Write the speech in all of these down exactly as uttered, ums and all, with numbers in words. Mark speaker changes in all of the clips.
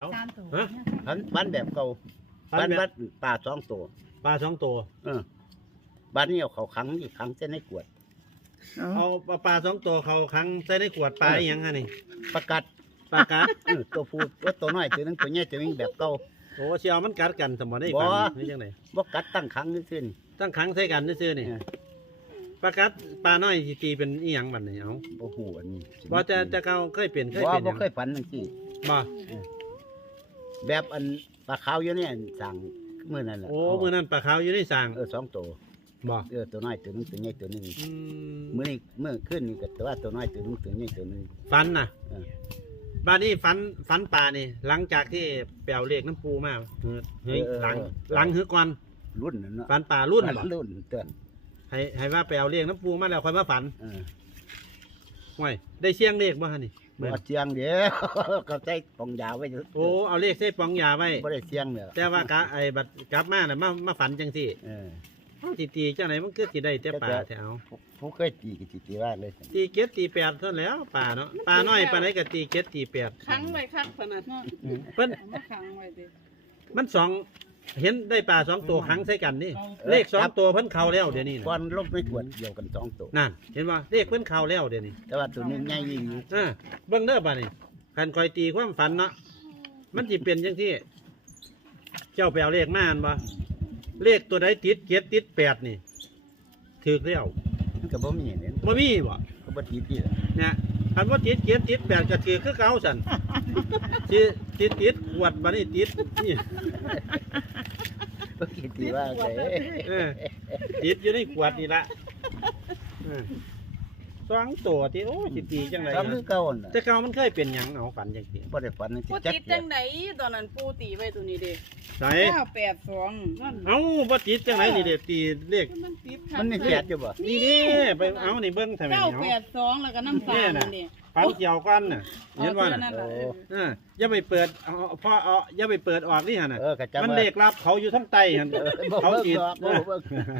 Speaker 1: สามตัว
Speaker 2: ฮะ
Speaker 3: ฝันฝันแบบเก่า
Speaker 2: ฝั
Speaker 3: ฝั
Speaker 2: น
Speaker 3: น
Speaker 2: แบบ
Speaker 3: ว่าปลาสองตัว
Speaker 2: ปลาสองตัว
Speaker 3: เออบ้านนี้เอาเขาขังอีกขังเส้นในขวด
Speaker 2: เอาปลาปลาสองตัวเขาครั้งใส่ในขวดปลาอหยังฮะนี่
Speaker 3: ประกัด
Speaker 2: ปลากัด
Speaker 3: เออตัวผู้ว่าตัวน้อยตัวหนึงตัวใหญ่ตัวหนึงแบบเก่า
Speaker 2: โอ้เชียวมันกัดกันสมบัติได้
Speaker 3: บ่
Speaker 2: กันนี่จังได
Speaker 3: บ่กัดตั้งขังซื่อๆนี่
Speaker 2: ตั้งครั้งใส่กันซื่อๆนี่
Speaker 3: เออ
Speaker 2: ปลากัดปลาน้อยสิตีเป็นอีหยังบัดนี้เอา
Speaker 3: บ่ฮู้อันนี้
Speaker 2: บ่จะจะเก่าเคยเปลี่ยนเคย
Speaker 3: บ่
Speaker 2: เปลี่ยนห
Speaker 3: บ่
Speaker 2: ยัง
Speaker 3: เคยฝันจังซี่
Speaker 2: บ่
Speaker 3: แบบอันปลาขาวอยู่เนี่ยสั่งมื้อนั้นแหละ
Speaker 2: โอ้มื้อนั้นปลาขาวอยู่ในสาง
Speaker 3: เออสองตัว
Speaker 2: บ่
Speaker 3: เออตัวน้อยตัวหนึงตัวใหญ่ตัวหนึง
Speaker 2: อืม
Speaker 3: มื้อนี้มื้อขึ้นนี่ก็ตัวว่าตัวน้อยตัวหนึงตัวใหญ่ตัวหนึง
Speaker 2: ฝันน่ะ
Speaker 3: เออ
Speaker 2: บ้านนี้ฝันฝันปลานี่ หลังจากที่ไปเอาเลขน้ำปูมาเฮ้ยเฮ้ยหลังหลังหือก่อน
Speaker 3: รุ่นนั้นเนาะ
Speaker 2: ฝันปลารุ่นบ่
Speaker 3: รุ่นเตือน
Speaker 2: ให้ให้ว่าไปเอาเลขน้ำปูมาแล้วค่อยมาฝัน
Speaker 3: เออ
Speaker 2: ห่วยได้เสียงเลขบ่ฮะนี่
Speaker 3: บ่เสียงเด้อ เขาใส่ปองยาวไว้
Speaker 2: โอ้เอาเลขใส่ปองยาไว้
Speaker 3: บ่ได้เสียงเด้อ
Speaker 2: แต่ว่ากะไอ้บัดกลับมาน่ะมามาฝันจังซี่
Speaker 3: เออ
Speaker 2: เฮาสิตีจังไหนมันคือสิได้แต่ปลาแท้เอา
Speaker 3: ผมเคยตีกี่ตีตีว่าเลย
Speaker 2: ตีเก็ดตีแปดเท่านั้นแหล้วปลาเนาะปลาน้อยปลาไหนก็ตีเก็ดตีแปด
Speaker 1: ขังไว้คักขนาดนั้น
Speaker 2: เพิ่น
Speaker 1: เอามาขังไว้ดิ
Speaker 2: มันสองเห็นได้ปลาสองตัวขังใส่กันนี่เลขสองตัวเพิ่นเข้าแล้วเดี๋ยวนี้
Speaker 3: ก่อ
Speaker 2: น่ะ
Speaker 3: นลงไม่ขวดเดียวกันสองตัว
Speaker 2: นั่นเห็นบ่เลขเพิ่นเข้าแล้วเดี๋ยวนี้
Speaker 3: แต่ว่าตัวหนึงใหญ่ยิ่งอยู่
Speaker 2: อ่าเบิ่งเด้อป่ะนี่คันคอยตีความฝันเนาะมันสิเป็นจังที่ เจ้าไปเอาเลขมาอันบ่เลขตัวใดติดเจ็ดติดแปดนี่ถูกแล้ว
Speaker 3: มันก็บ่มีเนี่ย
Speaker 2: บ่มีบ่
Speaker 3: ก็บ่ตีตีละ
Speaker 2: เนี่ยคันว่าติดเจ็ดติดแปดก็ถือคือเก่าสั่นสิติดติดขวดบัดนี้ติดนี่
Speaker 3: บ่กี่ตีว่าไง
Speaker 2: เออติดอยู่ในขวดนี่ละเออสองตัวที่โอ้ยสิตีจังได
Speaker 3: ก็คือ
Speaker 2: นะ
Speaker 3: เก่าน่ะ
Speaker 2: แต่เก่ามันเคยเป็นหยังเอาฝันจังซี่
Speaker 3: บ่ได้ฝันจัง
Speaker 1: ปู
Speaker 3: ซี่จัก
Speaker 1: ติด
Speaker 3: เดี
Speaker 1: จั
Speaker 3: ยว
Speaker 1: งไดตอนนั้นปูตีไว้ตัวนี้เด้
Speaker 2: ไส
Speaker 1: เก้าแปดสองนั่น
Speaker 2: เอ้าบ่ติดจังไดนี่เด้ตีเลข
Speaker 1: มันติดคัก
Speaker 3: มันมีแปดอยู่บ่
Speaker 2: นี่นี่ไปเอานี่เบิ้งทำไม
Speaker 1: เก้า
Speaker 2: เหนี
Speaker 1: แป
Speaker 2: ยว
Speaker 1: ดสองแล้วก็น้ำตาลนั่นนี่
Speaker 2: ฟันเกี่ยวกันน่ะเห็นว่า
Speaker 1: อ๋อ
Speaker 2: น่ะ
Speaker 1: ตัวนั่นแหละเออ
Speaker 2: เอออย่าไปเปิดเอาเอาพ่อเอาอย่าไปเปิดออกนี่ฮะน่ะ
Speaker 3: เออก็จำ
Speaker 2: มัน
Speaker 3: ว่า
Speaker 2: เลขลับเขาอยู่ทั้งใต้หั่น
Speaker 3: เออบ่
Speaker 2: เขา
Speaker 3: เบิ่ง
Speaker 2: จีด
Speaker 3: ดอกบ่เบิ่ง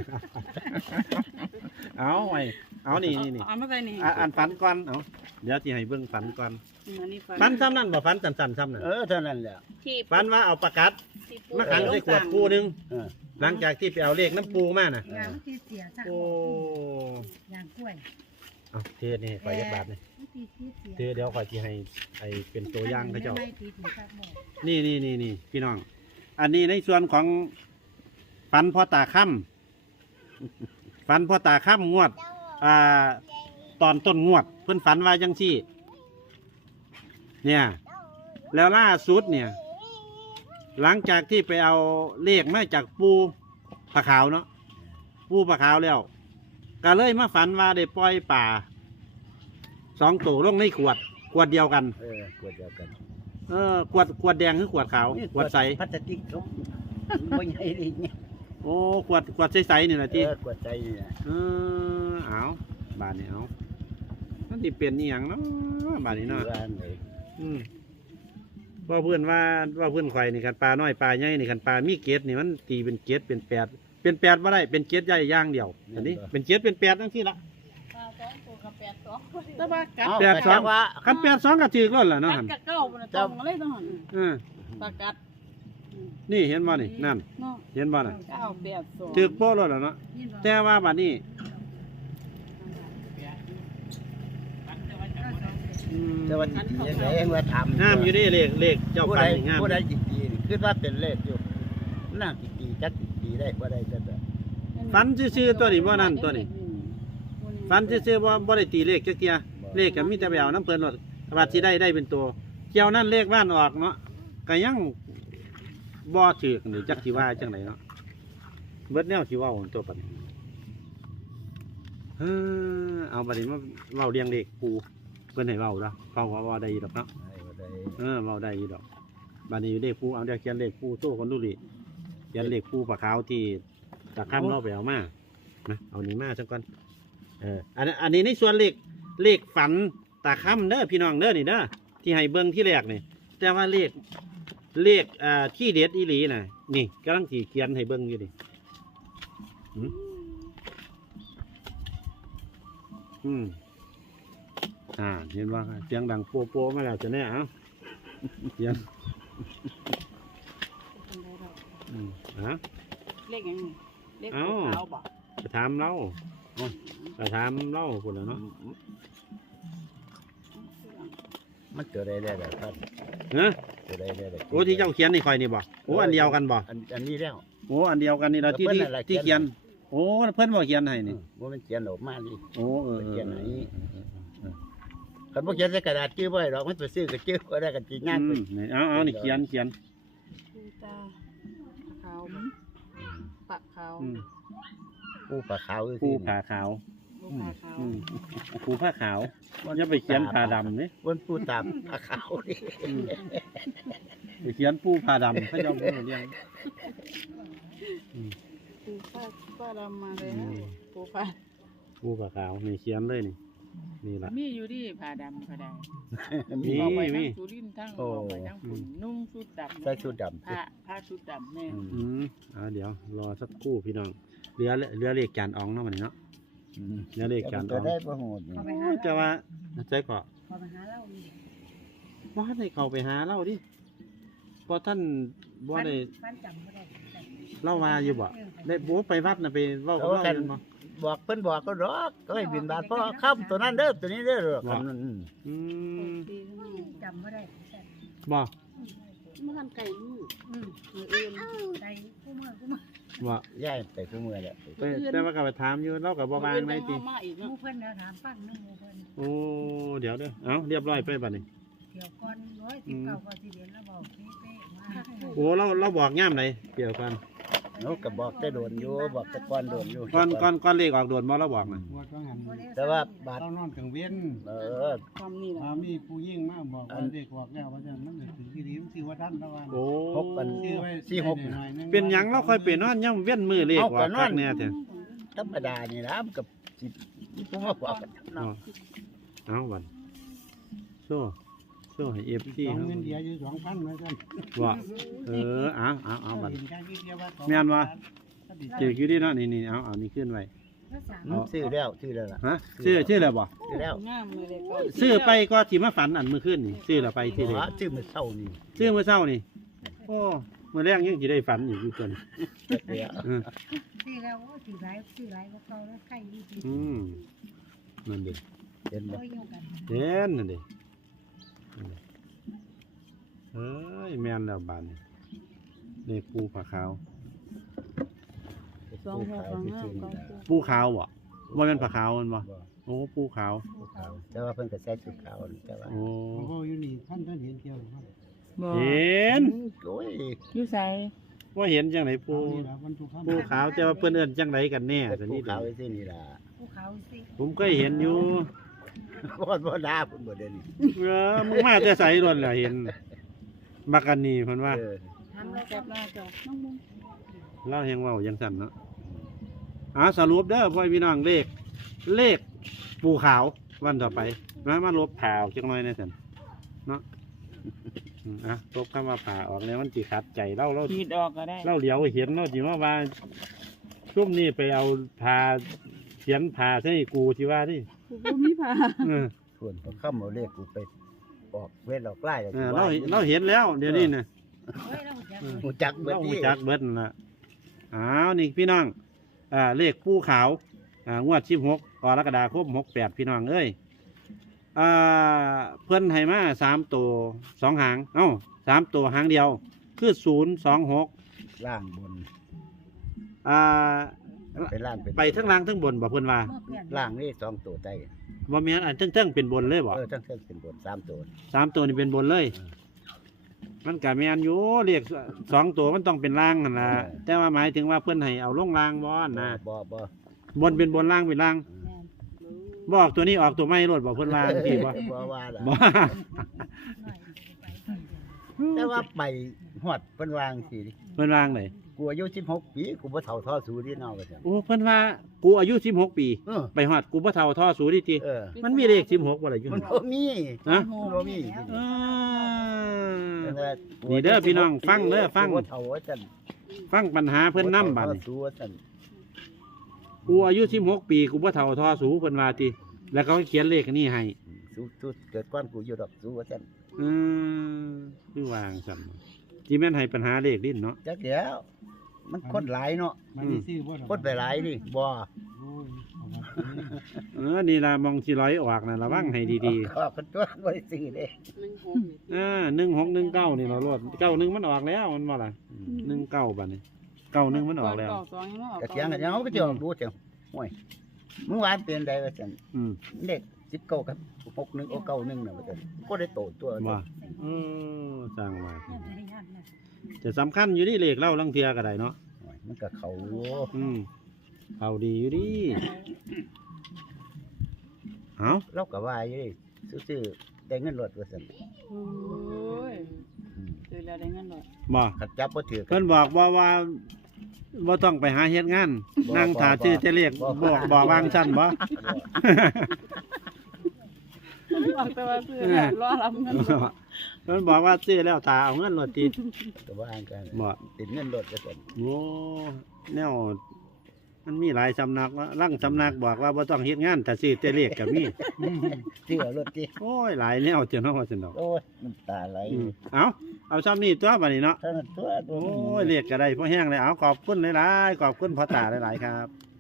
Speaker 2: เอาไว้เอานี่นี่นี่
Speaker 1: เอามาใส่นี่
Speaker 2: อ่ะอ่านฝันก่อนเอาเดี๋ยวสิให้เบิ่งฝันก่อน
Speaker 1: อันนี้
Speaker 2: ฝันซ้ำนั่นบ่ฝันสั้นๆซ้ำนั่น
Speaker 3: เออเท่านั้นแหละ
Speaker 1: ที่
Speaker 2: ฝันว่าเอาประกัด
Speaker 1: ที่ปู
Speaker 2: มาขังใส่ขวดคู่หนึง
Speaker 3: เออ
Speaker 2: หลังจากที่ไปเอาเลขน้ำปูมาน่ะ
Speaker 4: ยางที่เสียสัก
Speaker 2: โอ้
Speaker 4: ยางกล้วย
Speaker 2: เอาเทศนี่ขอยยักบาทนี่
Speaker 4: ที่ที่เสีย
Speaker 2: เทเดี๋ยวขอยสิให้ให้เป็นตัวอย่างเขาเจ้า
Speaker 4: ไม่ตีถึงสักหมด
Speaker 2: นี่นี่นี่นี่พี่น้อง อันนี้ในส่วนของฟันพ่อตาค่ำ ฟันพ่อตาค่ำงวด อ่า ตอนต้นงวด เพิ่นฝันว่าจังซี่เนี่ย แล้วล่าสุดเนี่ย หลังจากที่ไปเอาเลขมาจากปูผาขาวเนาะปูผาขาวแล้ว ก็เลยมาฝันว่าได้ปล่อยป่าสองตัวลงในขวด ขวดเดียวกัน
Speaker 3: เออขวดเดียวกัน
Speaker 2: เออขวดขวดแดงหรือขวดขาว
Speaker 3: นี่
Speaker 2: ขวดใส
Speaker 3: พลาสติกทุกบ่ใหญ่ดิเนี่ย
Speaker 2: โอ้ขวดขวดใสๆนี่แหละ
Speaker 3: เอ
Speaker 2: ที่
Speaker 3: อขวดใสนี่นะ
Speaker 2: เออเอาบาทนี้เอามันติเปลี่ยนนี่ยังเนาะบาทนี้เนาะ
Speaker 3: ว่าอันไหน
Speaker 2: อืมว่าเพื่อนว่าว่าเพื่อนข่อยนี่คันปลาน้อยปลาใหญ่นี่คันปลามีเกล็ดนี่มันตีเป็นเกล็ดเป็นแปดเป็นแปดว่าได้เป็นเกล็ดใหญ่อย่างเดียวอันนี้เป็นเกล็ดเป็นแปดทั้งที่ละ
Speaker 1: ปลาสองตัวกับแปดสองแต่ว่ากัด
Speaker 3: เอ้า
Speaker 2: แปดสอง
Speaker 3: แต่ว่า
Speaker 2: คันแปดสองก็ถือแล้วล่ะเนาะ
Speaker 1: กั
Speaker 2: หั่
Speaker 1: ด
Speaker 2: น
Speaker 1: กับเก้าบนตรงเลยต้องหัน
Speaker 2: เออ
Speaker 1: ปลากัด
Speaker 2: นี่เห็นบ่นี่นั่น
Speaker 1: เนาะ
Speaker 2: เห็นบ่น่ะ
Speaker 1: เก้าแปดสอง
Speaker 2: ถือโป๊ะแล้วล่ะเนาะแต่ว่าบัดนี้อืม
Speaker 3: แต่ว่าจิตตียังไงเมื่อถาม
Speaker 2: งามอยู่นี่เลขเลขเจ้า
Speaker 3: ผู้
Speaker 2: ปั
Speaker 3: ใด
Speaker 2: นนี่งาม
Speaker 3: ผู้ใดจิตตีนี่คิดว่าเป็นเลขอยู่น่าจิตตีจักจิตตีได้บ่ได้แต่แต่
Speaker 2: ฟันซื่อๆตัวนี้บ่นั่นตัวนี้ฟันซื่อๆบ่บ่ได้ตีเลขจักเที่ยเลขก็มีแต่ไปเอาน้ำเพิ่นรถว่าสิได้ได้เป็นตัวเกี่ยวนั่นเลขบ้านออกเนาะก็ยังบ่ถูกนี่จักสิว่าจังไดเนาะเบิดแนวสิเว้าตัวปัดนี้เออเอาบัดนี้มาเว้าเรียงเลขปูเพิ่นให้เว้าดอกเว้าว่าบ่ได้ดอกเนาะ
Speaker 3: บ่ได้
Speaker 2: เออเว้าได้อยู่ดอกบัดนี้เลขปูเอาเดี๋ยวเขียนเลขปูโตคนดูดิเขียนเลขปูปลาขาวที่ตะค่ำเราไปเอามานะเอานี่มาจังก่อนเอออันนี้อันนี้ในส่วนเลขเลขฝันตาค่ำเด้อพี่น้องเด้อนี่เด้อที่ให้เบิ่งที่แรกนี่แต่ว่าเลขเลขอ่าที่เด็ดอีหลีน่ะนี่กำลังสีเขียนให้เบิ่งอยู่ดิหืมอืมอ่าเห็นว่าเสียงดังโป๊ะๆมาแล้วจะแน่เอ้าเสียง
Speaker 1: เป็นไรดอก
Speaker 2: อืมฮะ
Speaker 1: เลขหยังนี่เลข
Speaker 2: เอ้า
Speaker 1: ขาวบ่
Speaker 2: ไปถามเราไปถามเราพุ่นน่ะเนาะ
Speaker 3: มันตัวใดได้แบบครับ
Speaker 2: เฮ้ย
Speaker 3: ตัวใดได้แบบ
Speaker 2: โอ้ที่เจ้าเขียนนี่คอยนี่บ่โอ้อันเดียวกันบ่
Speaker 3: อันอันนี้แล้ว
Speaker 2: โอ้อันเดียวกันนี่ละที่ที่
Speaker 3: แล้วเพิ่นอะไร
Speaker 2: ที่
Speaker 3: เขี
Speaker 2: เขี
Speaker 3: ย
Speaker 2: ย
Speaker 3: น
Speaker 2: น โอ้เพิ่นบ่เขียนให้นี่
Speaker 3: ว่ามันเขียนออกมาดิ
Speaker 2: โอ้เออเออ
Speaker 3: เขียนไหน
Speaker 2: เออเออ
Speaker 3: คันบ่เขียนใส่กระดาษจื้อบ่ได้ดอกมันไปซื้อก็จื้อก็ได้กันสิงาน
Speaker 2: อื
Speaker 3: ไป
Speaker 2: มนี่เอาเอานี่เขียนเขียน
Speaker 1: ปูตาขาวมั้งปะขาว
Speaker 2: อืม
Speaker 3: ผู้ปลาขาวคือ
Speaker 2: ปูผ้าขาว
Speaker 1: ลูกปลาขาว
Speaker 2: อืมปูผ้าขาวอย่าไปเขียนผ้าดำนี่
Speaker 3: วันผู้ตามปลาขาวนี่
Speaker 2: อืมไปเขียนปูผ้าดำเขาเจ้าบ่รู้เรื่องอืม
Speaker 1: ปูฟ้าฟ้าดำมาเลยนะปูฟ้า
Speaker 2: ปูผ้าขาวนี่เขียนเลยนี่นี่ล่ะ
Speaker 5: มีอยู่ที่ผ่าดำก็ได้
Speaker 2: มี
Speaker 5: บอกไป
Speaker 2: มี
Speaker 5: ทั้งสุรินทร์ทั้งบอกไปทั้งฝุ่นนุ่งชุดดำ
Speaker 3: ใส่ชุดดำ
Speaker 5: ผ้าผ้าชุดดำแม่
Speaker 3: อืม
Speaker 2: อืมอ่าเดี๋ยวรอสักครู่พี่น้องเรือเรือเลขจานอองเนาะมันเนาะ
Speaker 3: อืม
Speaker 2: เรือเลขจานอ
Speaker 3: ตัว
Speaker 2: อง
Speaker 3: ได้บ่ฮู้นี่
Speaker 4: เขาไป
Speaker 2: โอ้
Speaker 4: หา
Speaker 2: จะว่าใจก็
Speaker 4: เขาไปหาเรานี่
Speaker 2: ว่าให้เขาไปหาเราดิเพราะท่านบ่ได้
Speaker 4: ฟันจำบ่ได้
Speaker 2: เล่ามาอยู่บ่ได้โบไปวัดน่ะไปเว้ากับเราอยู่บ่
Speaker 3: บอกเพิ่นบอกก็ดอกก็ให้บินบาทเพราะข้ามตัวนั้นเด้อตัวนี้เด้อคันนั้นอืม
Speaker 2: อืม
Speaker 1: ตีข้างนอก
Speaker 4: จำบ่ได้
Speaker 2: บ่
Speaker 1: มันทันไก่ลูก
Speaker 4: อืม
Speaker 1: มืออื่น
Speaker 4: ใจผู้มือผู้มือ
Speaker 2: บ่
Speaker 3: ย้ายไปผู้เมื่อแล้ว
Speaker 2: แต่แต่ว่าก็ไปถามอยู่เราก็บ่วางในติ
Speaker 1: มืออื่นต้องเอามาอีก
Speaker 4: ห
Speaker 1: เนาะ
Speaker 4: มู่เพิ่นเนาะถามฟังนึงหมู่เพิ่น
Speaker 2: โอ้เดี๋ยวเด้อเอ้าเรียบร้อยไปบัดนี้
Speaker 4: เดี๋ยวก่อนร้อยสิบเก้าก็สิเดือนแล้วบอกพี่เป้มา
Speaker 2: โอ้เราเราบอกย่ามไหนเกี่ยวกัน
Speaker 3: เนาะก็บอกแต่โดนอยู่บอกแต่ก่อนโดนอยู่
Speaker 2: ก่อนก่อนก่อนเลขออกโดนบ่เราบอกน่ะ
Speaker 6: ว่าก็หัน
Speaker 3: แต่ว่าบาท
Speaker 6: เรานอนกลางเว้น
Speaker 3: เออ
Speaker 1: ความนี่แหละ
Speaker 6: พามีผู้ยิ่งมาบอกว่าเด็กบอกแล้วว่าจะมันจะถึงที่ดีมันสิว่าท่านระวัง
Speaker 2: โอ้
Speaker 3: หกกัน
Speaker 6: ซื้อไว้
Speaker 3: สี่หก
Speaker 6: หน่อยๆง
Speaker 2: เป็นหยังเราค่อยไปนอนย่ำเว้นมือเลข
Speaker 3: เอา
Speaker 2: ว่า
Speaker 3: ก็น
Speaker 2: คั
Speaker 3: อน
Speaker 2: กแน่แท้
Speaker 3: ธรรมดานี่นะมันกับสิผู้มาบอกกัน
Speaker 2: อ๋อ
Speaker 3: เนาะ
Speaker 2: เอาบัดโซ่โซ่ให้ เอฟ ซี
Speaker 6: สอง
Speaker 2: เฮา
Speaker 6: เงินเดียวอยู่สองพันไว้กัน
Speaker 2: ว่าเออเอาเอาเอาบัด
Speaker 6: เห็นการคิดเดียวว่าสอง
Speaker 2: แม่นวะ
Speaker 6: ก็ดี
Speaker 2: เจออยู่ดีเนาะนี่นี่เอาเอานี่ขึ้นไว้
Speaker 4: ภาษา
Speaker 3: อืมซื้อแล้วซื้อแล้วล่ะ
Speaker 2: ฮะชื่อชื่ออะไรบ่
Speaker 3: ซื้อแล้ว
Speaker 1: งามเลยเลยก็
Speaker 2: ซื้อไปก็ที่มาฝันอันมื้อคืนนี่ซื้อแล้วไปที่
Speaker 3: อ๋
Speaker 2: เลย
Speaker 3: อซื้อมื้อเช้านี่
Speaker 2: ซื้อมื้อเช้านี่โอ้มื้อแรกยังสิได้ฝันอีกอยู่ตัวนี้
Speaker 3: เดี๋ยว
Speaker 2: เออ
Speaker 4: ซื้อแล้วโอ้ซื้อหลายซื้อหลายกว่าเก่าแล้วใกล้ดีดี
Speaker 2: อืมนั่นดิ
Speaker 3: เห็นบ่
Speaker 4: โอ้ยอยู่กัน
Speaker 2: เห็นนั่นดินั่นดิเอ้ยแม่นแล้วบาดนี้เลขปูผาขาว
Speaker 1: สองหกสองห้าสอง
Speaker 2: ปูขาวบ่บ่แม่นผาขาวมันบ่
Speaker 3: บ่
Speaker 2: โอ้ปูขาว
Speaker 3: ผู้ขาวแต่ว่าเพิ่นก็ใส่ชุดขาวนี่แต่ว่า
Speaker 2: โอ้
Speaker 6: โอ้โหอยู่นี่ท่านท่านเห็นเที่ยวครับ
Speaker 5: บ่
Speaker 2: เห็น
Speaker 3: โอ้ย
Speaker 5: อยู่ไส
Speaker 2: ว่าเห็นจังไหนปู
Speaker 6: เอานี่ล่ะวันทุกค่ำ
Speaker 2: ปูขาวแต่ว่าเพิ่นเอิ้นจังไดกันแน่
Speaker 3: แต่
Speaker 2: แต่
Speaker 3: ผู้
Speaker 2: นี่
Speaker 3: ขาวไอ้ที่นี่ล่ะ
Speaker 4: ภูเขาสิ
Speaker 2: ผมก็เห็นอยู่
Speaker 3: บ่บ่ด่าเพิ่นบ่ได้นี่
Speaker 2: เออมึงมาแต่ไสล้วนล่ะเห็นบักอันนี้เพิ่นว่า
Speaker 3: เออ
Speaker 4: ทำแล้ว
Speaker 1: แคปหน้าจอน้องมุ้ง
Speaker 2: เล่าแฮงเว้าจังซั่นเนาะอ่าสรุปเด้อพ่อพี่น้องเลข เลขปูขาววันต่อไปมามาลบผ่าออกจังหน่อยแหน่ซั่นเนาะอืมอ่ะลบคำว่าผ่าออกแล้วมันสิขัดใจเราเรา
Speaker 5: ขีดออกก็ได้
Speaker 2: เราเหลียวเห็นเราสิว่าว่าช่วงนี้ไปเอาผ่าเขียนผ่าใส่กูที่ว่าดิ
Speaker 1: กูบ่มีผ้า
Speaker 2: เออ
Speaker 3: ส่วนพอค่ำเอาเลขกูไปออกเวทออกไล่แล้ว
Speaker 2: เอ
Speaker 3: สิ
Speaker 2: อ
Speaker 3: ว่
Speaker 2: เราเราเห็นแล้วเดี๋ยวนี้นะ
Speaker 4: เฮ้ยเราจะ
Speaker 3: หูจักเบิด
Speaker 2: เรา
Speaker 3: นี่
Speaker 2: หูจักเบิดนั่นละอ้าวนี่พี่น้องอ่าเลขผู้ขาวอ่างวดสิบหกกรกฎาคมหกแปดพี่น้องเอ้ยอ่าเพื่อนให้มาสามตัวสองหางเอ้าสามตัวหางเดียว คือศูนย์สองหก
Speaker 3: ล่างบน
Speaker 2: อ่า
Speaker 3: ไปล่างเป็น
Speaker 2: ไปทั้งล่างทั้งบนบอกเพื่อนว่า
Speaker 4: เมื่อเปลี่ยน
Speaker 3: ล่างนี่สองตัวใต้
Speaker 2: ว่าแม่นอันทั้งทั้งๆเป็นบนเลยบอก
Speaker 3: เออทั้งเส้นเป็นบนสามตัว
Speaker 2: สามตัวนี่เป็นบนเลย มันกะแมนอยู่เรียกสองตัวมันต้องเป็นล่างนั่นละแต่ว่าหมายถึงว่าเพื่อนให้เอาลงล่างบอนนะ
Speaker 3: บ่บ่
Speaker 2: บนเป็นบนล่างเป็นล่าง
Speaker 4: แม่น
Speaker 2: บออกตัวนี้ออกตัวไม่รถบอกเพื่อนว่าพี่บ่
Speaker 3: บ่ว่าล่ะ
Speaker 2: บ่
Speaker 4: หน่อยไป
Speaker 3: แต่ว่าไปฮอดเพิ่นวางสิ
Speaker 2: เพื่อนวางเลย
Speaker 3: กูอายุสิบหกปีกูบ่เฒ่าท่อสูนี่เนาะว่าซั่น
Speaker 2: โอ้เพื่อนว่ากูอายุสิบหกปี
Speaker 3: เออ
Speaker 2: ไปฮอดกูบ่เท่าท่อสูดิติ
Speaker 3: เออ
Speaker 2: มันมีเลขสิบหกบ่ล่ะอยู่
Speaker 3: มันบ่มี
Speaker 2: ฮะ
Speaker 3: มันบ่มี
Speaker 2: เออ
Speaker 3: แต่ว่า
Speaker 2: นี่เด้อพี่น้องฟังเด้อฟัง
Speaker 3: กูบ่เฒ่าว่าซั่น
Speaker 2: ฟังปัญหาเพื่อนนํบัด
Speaker 3: บ่
Speaker 2: นี้
Speaker 3: เฒ่าท่อสูว่าซั่น
Speaker 2: กูอายุสิบหกปีกูบ่เท่าท่อสูเพิ่นว่าติแล้วเขาก็เขียนเลขอันนี้ให้
Speaker 3: สูสูเกิดก่อนกูอยู่ดอกสูว่าซั่น
Speaker 2: อืมคือวางสั่นสิแม่นให้ปัญหาเลขดิ้นเนาะ
Speaker 3: จักเดี๋ยวมันคนหลายเนาะ
Speaker 6: มันนี่ซื้อบ่ดอก
Speaker 3: คนไปหลายนี่บ่
Speaker 6: โอ้ยเอามาซื้อ
Speaker 2: เออนี่ล่ะมองสิร้อยออกน่ะระวังให้ดี
Speaker 3: ขอบคนตัวบ่ได้ซื้อเด้
Speaker 1: หนึ่งหกนี่
Speaker 2: ๆอ่าหนึ่งหกหนึ่งเก้านี่เราโลดเก้าหนึ่งมันออกแล้วมันบ่ล่ะหนึ่งเก้าบัดนี้เก้าหนึ่งมันออกแล้ว
Speaker 1: เก้าสองยังไม่ออก
Speaker 3: กระเทียงกระเทียงเขาก็จะออกดูจังโอ้ยเมื่อวานเป็นใดว่าซั่น
Speaker 2: อืม
Speaker 3: เด็กสิบเก้ากับหกหนึ่งโอเก้าหนึ่งน่ะว่าซั่นก็ได้โตตัว
Speaker 2: ว่าเออสร้างว่า
Speaker 4: ย่านให้ย่านนะ
Speaker 2: จะสำคัญอยู่ที่เลขเล่าลังเทียก็ได้เนาะ
Speaker 3: โอ้ยมันก็เขาอยู่
Speaker 2: อืมเอาดีอยู่ดีเอา
Speaker 3: เราก็ว่าอยู่ดิซื้อๆได้เงินรถว่าซั่น
Speaker 1: โอ้ย
Speaker 3: อืม
Speaker 1: ซื้อแล้วได้เงินหน่อย
Speaker 2: บ่
Speaker 3: ขัดจับบ่ถือกั
Speaker 2: เพิ่นบอกว่าว่าบ่ต้องไปหาเฮ็ดงาน นั่งถ่าชื่อจะเรียกบอกบอกวางชั้นบ่
Speaker 1: บอกแต่ว่าซื้อแล้วรอรับเงินหน่อย
Speaker 2: เพิ่นบอกว่าซื้อแล้วตาเอาเงินรถติด
Speaker 3: ก็ว่ากัน
Speaker 2: บ่
Speaker 3: ติดเงินรถว่าซั่น
Speaker 2: โอ้แนวมันมีหลายสำนักว่าลังสำนักบอกว่าบ่ต้องเฮ็ดงานแต่ซื้อแต่เลขก็มี
Speaker 3: ซื้อเอารถติ
Speaker 2: โอ้ยหลายแนวเจ้าเนาะว่าซั่นดอก
Speaker 3: โอ้ยน้ำตาไหล
Speaker 2: อืมเอาเอาซ้ำนี้ตัวบัดนี้เนาะ
Speaker 3: เท่านั้นตัวตัว
Speaker 2: โอ้ยเลขก็ได้พอแห้งเลยเอาขอบคุณหลายๆขอบคุณพ่อตาหลายๆครับ